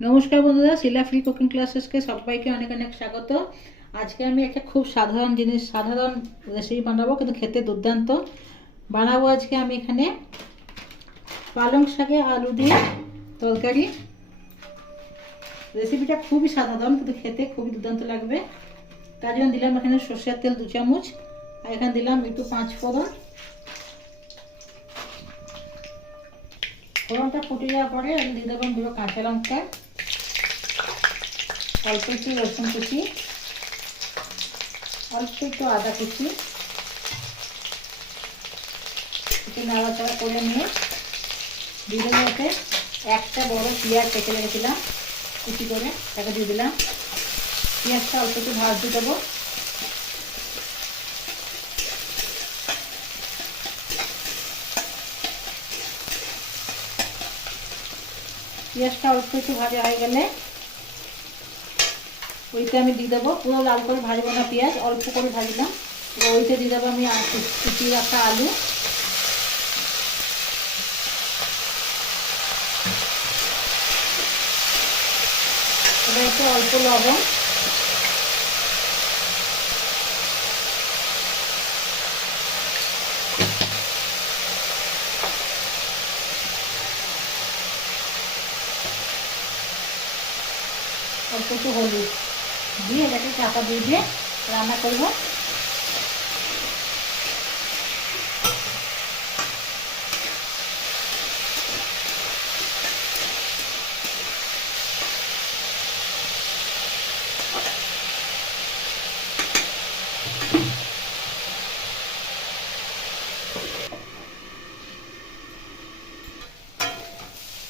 নমস্কার বন্ধুরা, শিলা free cooking ক্লাসেসকে সবাইকে অনেক অনেক স্বাগত। আজকে আমি একটা খুব সাধারণ রেসিপি বানাবো, কিন্তু খেতে দুর্দান্ত বানাবো। আজকে আমি এখানে পালং শাকে আলু দিয়ে তরকারি। রেসিপিটা খুবই সাধারণ, কিন্তু খেতে খুবই দুর্দান্ত লাগবে। তার জন্য দিলাম এখানে সর্ষের তেল 2 চামচ, আর এখানে দিলাম একটু 5 ফোড়ন। ফোড়নটা ফুটে যাওয়ার পরে আমি দিয়ে দেবো দুটো কাঁচা লঙ্কা, অল্প একটু রসুন কুচি, অল্প একটু আদা কুচি, একটু নাড়াচাড়া করে নিয়ে দিয়ে মধ্যে একটা বড় পেঁয়াজ কেটে রেখেছিলাম কুচি করে, তাকে দিয়ে দিলাম। পেঁয়াজটা অল্প একটু ভাজতে দেবো। পেঁয়াজটা অল্প একটু ভাজা হয়ে গেলে ওইতে আমি দিয়ে দেবো, পুরো লাল করে ভাজবো না, পেঁয়াজ অল্প করে ভাজলাম। এবার ওইতে দিয়ে দেবো আমি কুচিয়ে রাখা আলু, এবার একটু অল্প লবণ, অল্প একটু হলুদ দিয়ে এটাকে চাপা দিয়ে রান্না করব।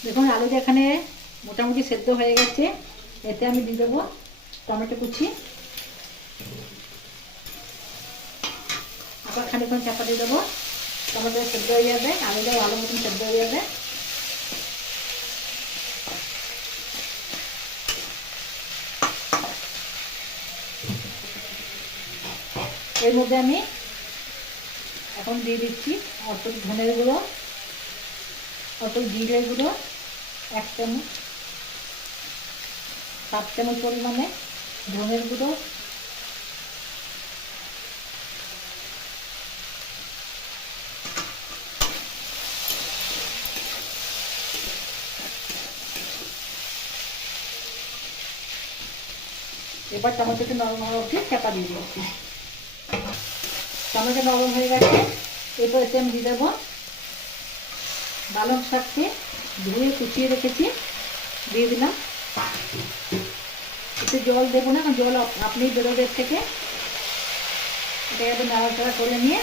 দেখুন আলুটা এখানে মোটামুটি সেদ্ধ হয়ে গেছে। এতে আমি দিয়ে দেবো টমেটো কুচি, আবার খানিকক্ষণ চাপা দিয়ে দেবো। টমেটো সেদ্ধ হয়ে যাবে, আলুটা ভালো মতন সেদ্ধ হয়ে যাবে। এর মধ্যে আমি এখন দিয়ে দিচ্ছি অল্প ধনের গুঁড়ো, অল্প জিরে গুঁড়ো 1 চামচ, 7 চামচ পরিমাণে ধনের গুঁড়ো, এবার টমেটোকে নরম হওয়া অবধি চাপা দিয়ে দিচ্ছি। টমেটো নরম হয়ে গেছে। এরপর এতে আমি দিয়ে দেবো পালং শাককে ধুয়ে কুচিয়ে রেখেছি, দিয়ে দিলাম। এতে জল দেবো না, জল আপনি বেরোবে এর থেকে। এটাকে একটু নাড়াচাড়া করে নিয়ে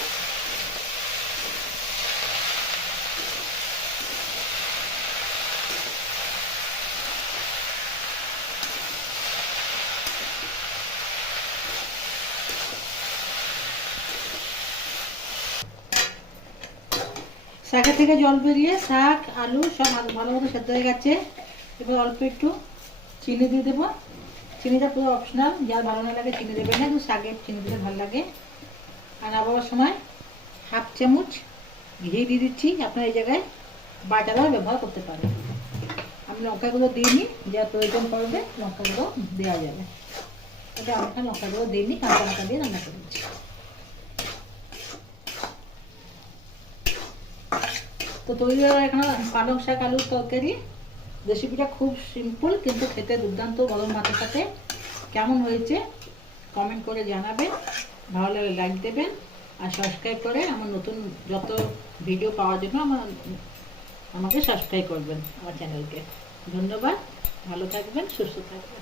শাকের থেকে জল বেরিয়ে শাক আলু সব ভালো মতো সেদ্ধ হয়ে গেছে। এবার অল্প একটু চিনি দিয়ে দেবো। চিনিটা পুরো অপশনাল, যার ভালো না লাগে চিনি দেবেন না, কিন্তু শাকে চিনি দিলে ভালো লাগে। আর নামাবার সময় 1/2 চামচ ঘি দিয়ে দিচ্ছি। আপনার এই জায়গায় বাটারও ব্যবহার করতে পারেন। আমি লঙ্কাগুলো দিইনি, যা প্রয়োজন পড়বে লঙ্কাগুলো দেওয়া যাবে। এটা আমি লঙ্কাগুলো দিইনি, কাঁচা লঙ্কা দিয়ে রান্না করেছি। তো তৈরি হয়ে এখানে পালং শাক আলুর তরকারি। রেসিপিটা খুব সিম্পল, কিন্তু খেতে দুর্দান্ত। গরম ভাতের সাথে কেমন হয়েছে কমেন্ট করে জানাবেন। ভালো লাগলে লাইক দেবেন, আর সাবস্ক্রাইব করে আমার নতুন যত ভিডিও পাওয়ার জন্য আমাকে সাবস্ক্রাইব করবেন আমার চ্যানেলকে। ধন্যবাদ, ভালো থাকবেন, সুস্থ থাকবেন।